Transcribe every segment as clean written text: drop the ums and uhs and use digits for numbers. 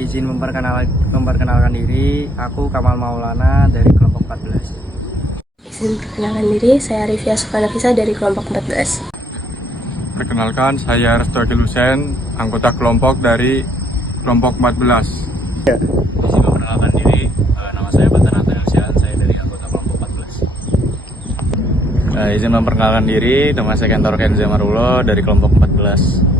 Izin memperkenalkan diri, aku Kamal Maulana dari kelompok 14. Izin perkenalkan diri, saya Arifia Sukanafisa dari kelompok 14. Perkenalkan, saya Resto Akil Hussein, anggota kelompok dari kelompok 14. Izin memperkenalkan diri, nama saya Batan Nathaniel, saya dari anggota kelompok 14. Izin memperkenalkan diri, nama saya Kentor Kenza Marulo dari kelompok 14.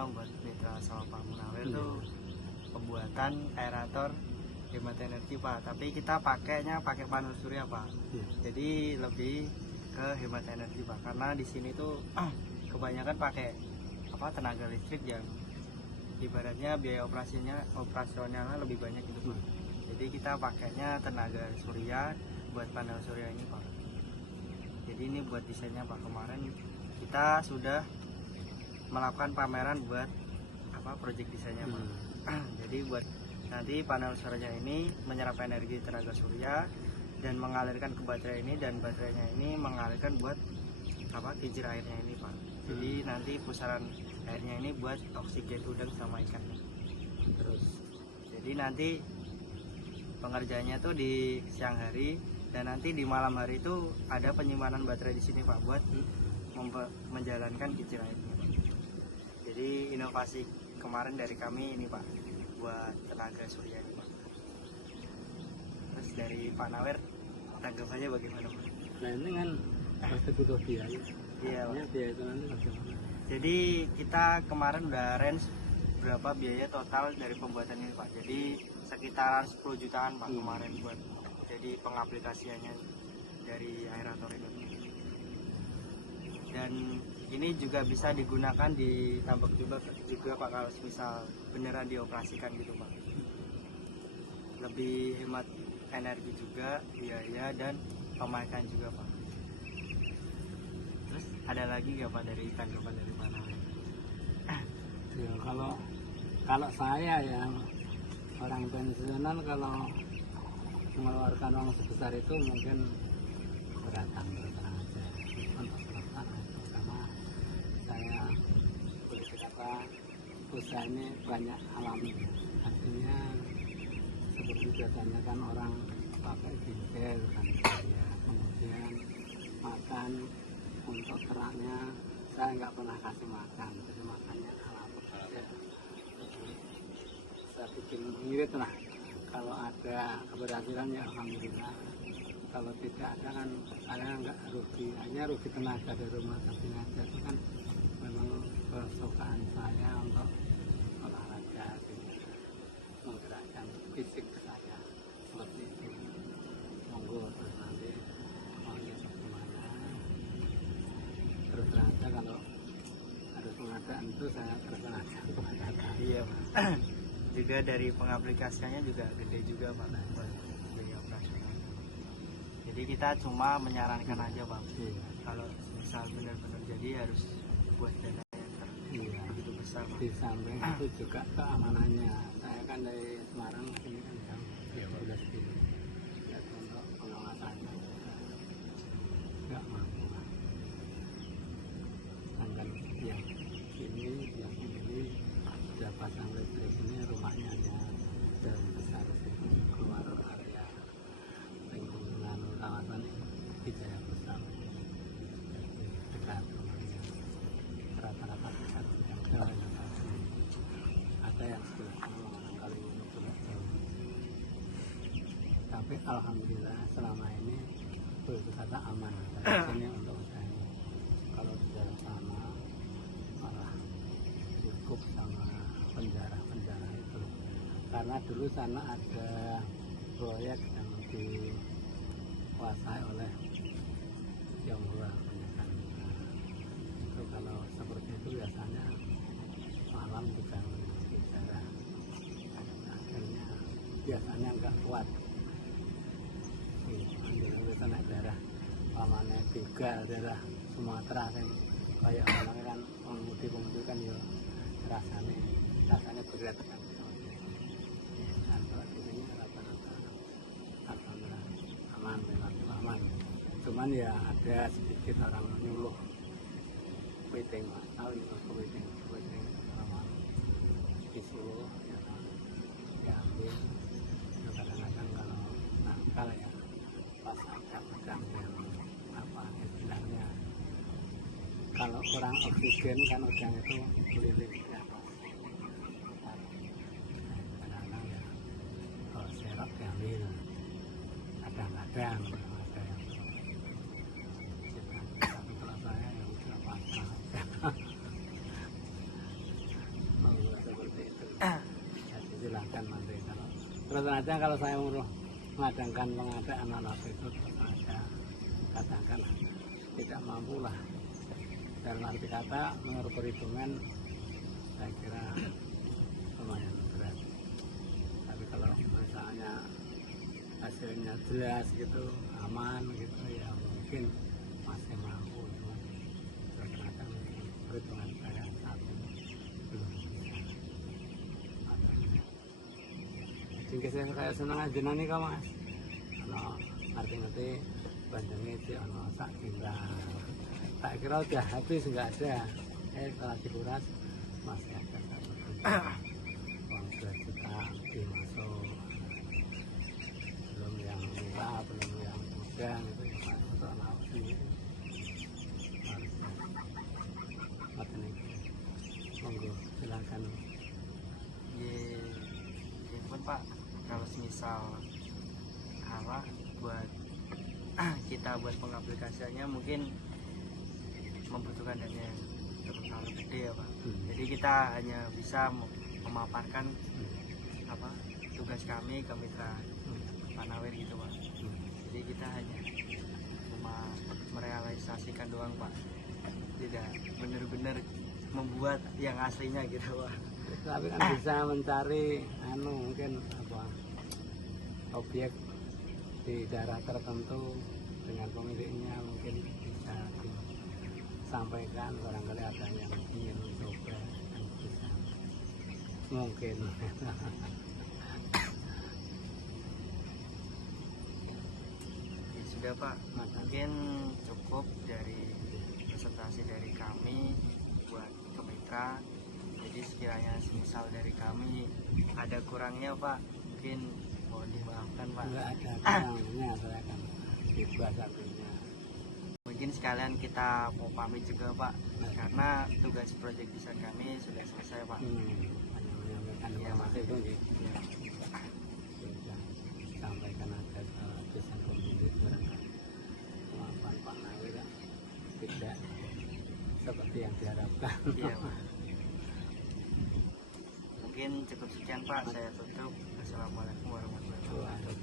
Membuat mitra sama Pak Munawir tuh pembuatan aerator hemat energi Pak, tapi kita pakai panel surya Pak. Jadi lebih ke hemat energi Pak, karena di sini tuh kebanyakan pakai tenaga listrik yang ibaratnya biaya operasionalnya lebih banyak gitu Pak. Jadi kita pakainya tenaga surya buat panel surya ini Pak. Jadi ini buat desainnya Pak, kemarin kita sudah melakukan pameran buat proyek desainnya Pak. Jadi buat nanti panel surya ini menyerap energi tenaga surya dan mengalirkan ke baterai ini, dan baterainya ini mengalirkan buat kincir airnya ini Pak. Jadi nanti pusaran airnya ini buat oksigen udang sama ikan. Terus jadi nanti pengerjaannya tuh di siang hari, dan nanti di malam hari itu ada penyimpanan baterai di sini Pak buat menjalankan kincir airnya. Jadi inovasi kemarin dari kami ini Pak, buat tenaga surya ini Pak. Terus dari Pak Nawir, tanggapannya bagaimana Pak? Nah ini kan pasti butuh biaya. Iya Pak. Biaya itu nanti bagaimana? Jadi kita kemarin udah range berapa biaya total dari pembuatan ini Pak. Jadi sekitaran 10 jutaan Pak kemarin buat jadi pengaplikasiannya dari aerator ini. Dan ini juga bisa digunakan di tambak juga Pak, kalau misal beneran dioperasikan gitu Pak. Lebih hemat energi juga, biaya dan pemakaian juga Pak. Terus ada lagi nggak Pak dari tanggapan dari mana? Ya, kalau saya ya orang pensiunan, kalau mengeluarkan uang sebesar itu mungkin beratang aja untuk beratang itu, karena saya boleh berkata usaha ini banyak alami. Artinya seperti biasanya kan orang pakai bingkai kan saya, kemudian makan untuk terangnya saya nggak pernah kasih makan, jadi makannya alami saja. Saya bikin ngirit lah, kalau ada keberhasilan ya alhamdulillah, kalau tidak ada kan saya nggak rugi, hanya rugi tenaga di rumah, tapi aja itu kan memang kesukaan saya untuk olahraga, menggerakkan fisik saya seperti itu. Monggo terus nanti mau bagaimana, terus terasa kalau ada pengadaan itu saya terkenalkan kepada kalian. Iya Pak. Juga dari pengaplikasiannya juga gede juga Pak, buat biaya operasional. Jadi kita cuma menyarankan aja Pak, kalau misal benar-benar jadi harus buat dana yang begitu besar Pak. Di samping itu juga keamanannya, saya kan dari Semarang sini kan jauh 12 kilo, ya untuk pengawasannya juga nggak mampu. Sedangkan yang ini sudah pasang listrik, ini rumahnya hanya jauh besar sih, keluar area lingkungan kawasan Wijaya Pusat, dekat rumahnya, rata-rata dekat yang jauh. Ada yang sebelah kali ini juga jauh, tapi alhamdulillah selama ini berkata aman sini untuk usaha ini. Kalau sudah sama malah cukup sama penjara itu karena dulu sana ada proyek yang dikuasai oleh Tionghoa. Itu kalau seperti itu biasanya malam juga bicara, akhirnya biasanya nggak kuat. Ambil naik daerah pamannya juga daerah Sumatera kan kayak orangnya kan pemudi kan ya rasanya berat kan. Kalau di sini rata-rata alhamdulillah aman, relatif aman. Cuman ya ada sedikit orang nyuluh kepiting, mas tahu itu kepiting sama di Solo ya ambil. Kadang-kadang kalau nakal ya pas ada pedang yang apa istilahnya, kalau kurang oksigen kan udang itu keliling di atas. Kadang-kadang ya kalau serok diambil, kadang-kadang ada yang tapi kalau saya ya udah pasang membuat seperti itu. Jadi silahkan nanti kalau terus kalau saya mau mengadangkan pengadaan anak itu ada katakan tidak mampu lah, dalam arti kata menurut perhitungan saya kira lumayan berat. Tapi kalau misalnya hasilnya jelas gitu, aman gitu ya mungkin masih mampu. Cuma ternyata perhitungan saya saat ini belum bisa. Jadi saya senang aja nih kau mas. Kalau ngerti-ngerti bandengnya sih ono sak tinggal. Tak kira udah habis nggak ada. Setelah dikuras masih ada satu uang 2 juta dimasuk. Belum yang murah, belum yang muda gitu ya pak. Untuk lauk sendiri harusnya. Monggo silakan. Ya pun Pak, kalau misal apa buat kita buat pengaplikasiannya mungkin membutuhkan dana yang terlalu gede ya Pak. Jadi kita hanya bisa memaparkan apa tugas kami ke mitra Panawir gitu Pak. Jadi kita hanya cuma merealisasikan doang Pak, tidak benar-benar membuat yang aslinya gitu Pak. Tapi kan bisa mencari mungkin apa objek di daerah tertentu dengan pemiliknya, mungkin bisa disampaikan barangkali ada yang ingin mencoba dan bisa mungkin. Ya, sudah Pak, mungkin cukup dari presentasi dari kami buat ke mitra. Jadi sekiranya semisal dari kami ada kurangnya Pak, mungkin mohon dimaafkan Pak. Enggak ada kurangnya, saya kan bebas artinya. Mungkin sekalian kita mau pamit juga Pak, karena tugas proyek desain kami sudah selesai Pak. Hanya menyampaikan informasi itu ya. Sampaikan aja ke desain pemilik barangkali kemampuan Pak Nawir tidak seperti yang diharapkan. Iya Pak. Mungkin cukup sekian Pak, saya tutup. Assalamualaikum warahmatullahi wabarakatuh.